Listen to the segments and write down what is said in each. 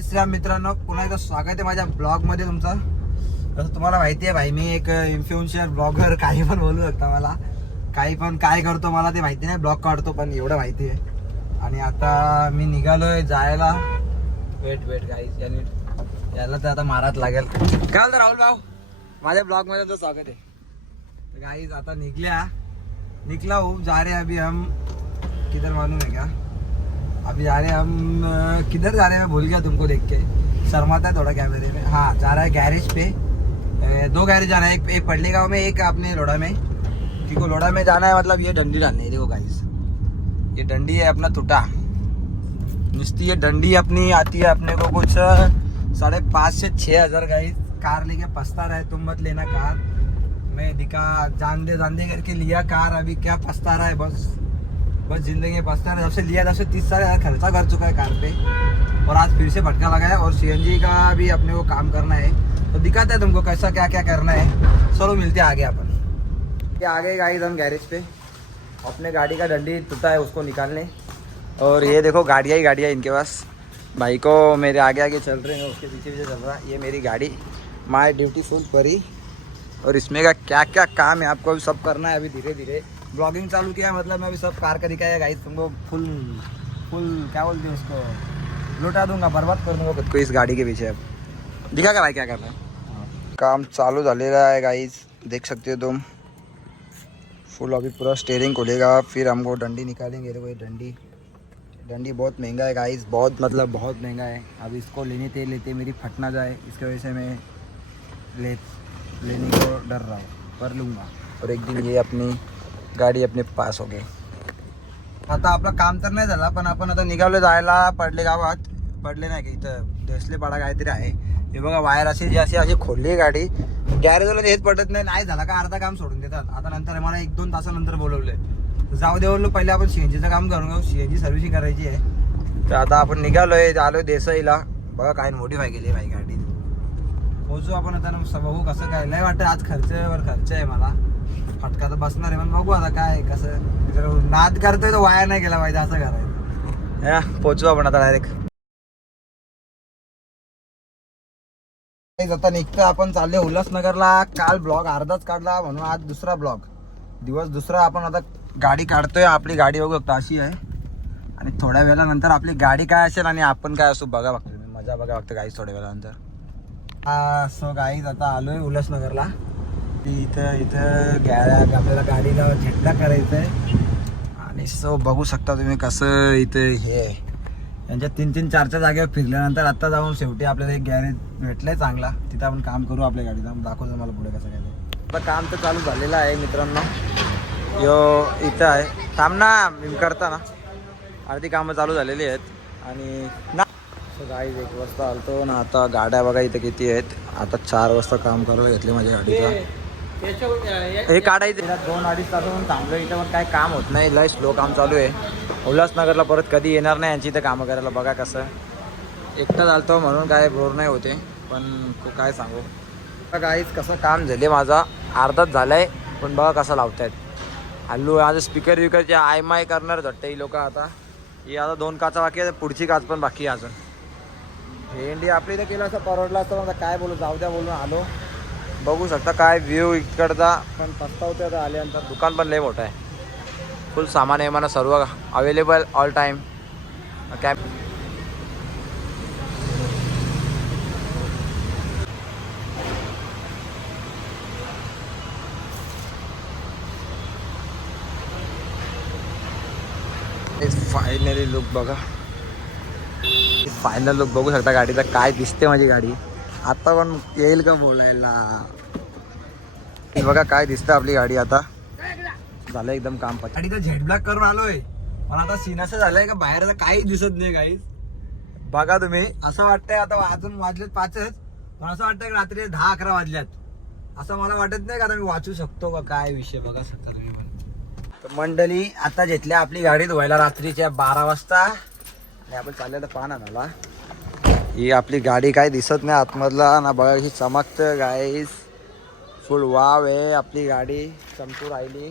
जय श्रीराम मित्रांनो, पुन्हा एकदा स्वागत आहे माझ्या ब्लॉग मध्ये तुमचं. जसं तुम्हाला माहिती आहे भाई, मी एक इन्फ्लुएन्सर ब्लॉगर, काही पण बोलू शकता मला. काही पण काय करतो मला ते माहिती नाही, ब्लॉग काढतो पण एवढं माहिती आहे. आणि आता मी निघालोय जायला. वेट गाईज, याला तर आता मारात लागेल. काय बोलतो राहुल भाऊ, माझ्या ब्लॉग मध्ये तो स्वागत आहे. गाईज आता निकला हूँ, जा रहे हैं अभी हम. किधर मालूम है क्या? अभी जा रहे हैं हम, किधर जा रहे हैं मैं भूल गया, तुमको देख के शर्माता है थोड़ा कैमरे में. हाँ, जा रहा है गैरेज पे. 2 गैरेज जाना है, एक पडले गाँव में, एक अपने लोढ़ा में. क्योंकि लोढ़ा में जाना है, मतलब ये डंडी डालनी है. देखो गाइस, ये डंडी है अपना टूटा निस्ती. ये डंडी अपनी आती है अपने को कुछ 5,500 से 6,000. गाइस कार लेके पछता रहा है, तुम मत लेना कार. मैं दिखा जान दे करके लिया कार. अभी क्या पछता रहा है, बस जिंदगी में पछता रहा है. जब से लिया तब से 30 साल खर्चा कर चुका है कार पे, और आज फिर से भटका लगा है. और सीएनजी का भी अपने को काम करना है, तो दिखाता है तुमको कैसा क्या क्या करना है. चलो मिलते हैं आगे. अपन आगे गाइस हम गैरेज पे अपने गाड़ी का डंडी टूटा है उसको निकालने. और ये देखो गाड़ियाँ ही गाड़ियाँ इनके पास. भाई को मेरे आगे आगे चल रहे हैं, उसके पीछे पीछे चल रहा है. ये मेरी गाड़ी, माई ब्यूटीफुल परी. और इसमें का क्या क्या काम है आपको अभी सब करना है. अभी धीरे धीरे ब्लॉगिंग चालू किया, मतलब मैं अभी सब कार का दिखाया गाइस तुमको. फुल क्या बोलते हैं उसको, लुटा दूंगा, बर्बाद कर दूंगा खुद को इस गाड़ी के पीछे. अब दिखा का भाई क्या करना है. काम चालू झालेला है गाइस, देख सकते हो तुम. फुल अभी पूरा स्टेयरिंग खोलेगा, फिर हमको डंडी निकालेंगे. देखो ये डंडी बहुत महंगा है गाइस, बहुत मतलब बहुत महंगा है. अब इसको लेते मेरी फट ना जाए, इसकी वजह से मैं लेने को डर रहा हूँ. कर लूँगा, और एक दिन ये अपनी गाडी अपने पास हो गई. आता आपलं काम तर नाही झालं, पण आपण आता निघालो जायला पडले गावात. पडले नाही का, इथं देसले पाडा काहीतरी आहे. हे बघा वायर अशी खोलली गाडी. गॅरेजवाला हेच पडत नाही झाला का अर्धा काम सोडून देतात. आता नंतर मला 1-2 तासानंतर बोलवले. जाऊ दे बोललो, पहिले आपण सीएनजीचं काम करून घेऊ. सीएनजी सर्व्हिसिंग करायची आहे. तर आता आपण निघालोय, आलोय देसाईला. बघा काय मॉडिफाय केली भाई गाडी. पोहोचू आपण आता, बघू कसं काय. लय वाटतं आज खर्च आहे मला. फटका तर बसणार आहे, पण बघू आता काय कसं. नाद करतोय तो वाया नाही गेला पाहिजे, असं करायचं. पोहोचू आपण आता डायरेक्ट. आता निघतो आपण, चालले उल्हासनगरला. काल ब्लॉग अर्धाच काढला, म्हणून आज दुसरा ब्लॉग, दिवस दुसरा. आपण आता गाडी काढतोय. आपली गाडी बघू शकता अशी आहे. आणि थोड्या वेळानंतर आपली गाडी काय असेल आणि आपण काय असू बघा बघतो. मजा बघा बघतो गाईज थोड्या वेळानंतर. सो गाईज आता आलोय उल्हासनगरला. इथं गॅरेज आपल्याला गाडीला झेंडा करायचा आहे. आणि सो बघू शकता तुम्ही कसं इथं हे यांच्या 3-4 जागेवर फिरल्यानंतर आता जाऊन शेवटी आपल्याला एक गॅरेज भेटलंय चांगला. तिथं आपण काम करू आपल्या गाडीला. दाखवतो मला पुढे कसं काय. आता काम तर चालू झालेलं आहे मित्रांनो. इथं आहे, थांब ना मी करता ना. अर्धी कामं चालू झालेली आहेत. आणि ना गाईज 1 वाजता आलतो ना. आता गाड्या बघा इथं किती आहेत. आता 4 वाजता काम करायला घेतले माझ्या गाडीचा. हे काढायचं 2-2.5 तासापासून थांबलो इथं, पण काय काम होत नाही. लय स्लो काम चालू आहे. उल्हासनगरला परत कधी येणार नाही यांची इथं कामं करायला. बघा कसं एकटा चालतो म्हणून काय बोर नाही होते, पण काय सांगू. गाईज कसं काम झाले माझा, अर्धाच झालाय, पण बघा कसं लावतायत. हल्लू आज स्पीकर विकरचे आय करणार झट्ट ही लोक. आता ही आता 2 काचा बाकी आहे, पुढची काच पण बाकी आहे अजून. भेंडी आपली इथं केलं असं परवडलं असतं, आता काय बोलू, जाऊ द्या बोलून आलो. बघू शकता काय व्ह्यू इकडचा, पण पस्तावते आता आल्यानंतर. दुकान पण लय मोठं आहे, फुल सामान आहे म्हणा, सर्व available all time. Cap finally look बघा, फायनल लुक बघू शकता गाडीचा. काय दिसते माझी गाडी. आता पण येईल का बोलायला. बघा काय दिसतं आपली गाडी. आता झालं एकदम काम. गाडीचा झेड ब्लॅक करून आलोय, पण आता सीन असं झालंय का बाहेर काहीच दिसत नाही गाईज. बघा तुम्ही, असं वाटतंय आता अजून वाजलेत 5च, पण असं वाटतंय की रात्री 10-11 वाजल्यात. असं मला वाटत नाही, कारण मी वाचू शकतो का काय विषय. बघा शकता तुम्ही पण. तर मंडळी आता घेतल्या आपली गाडी धुवायला रात्रीच्या 12 वाजता. आणि आपण चाललेलं पाहना झाला. ही आपली गाडी काय दिसत नाही आतमधला ना. बघा ही चमकतं गाईस, फुल वाव आहे आपली गाडी, चमकू राहिली.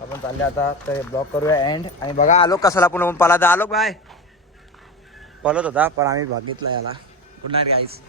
आपण चालले आता तर ब्लॉक करूया एंड. आणि बघा आलोक कसाला आपण पला आलोक बाय. पळत होता पण आम्ही बघितला याला. गुड नाईट गाईस.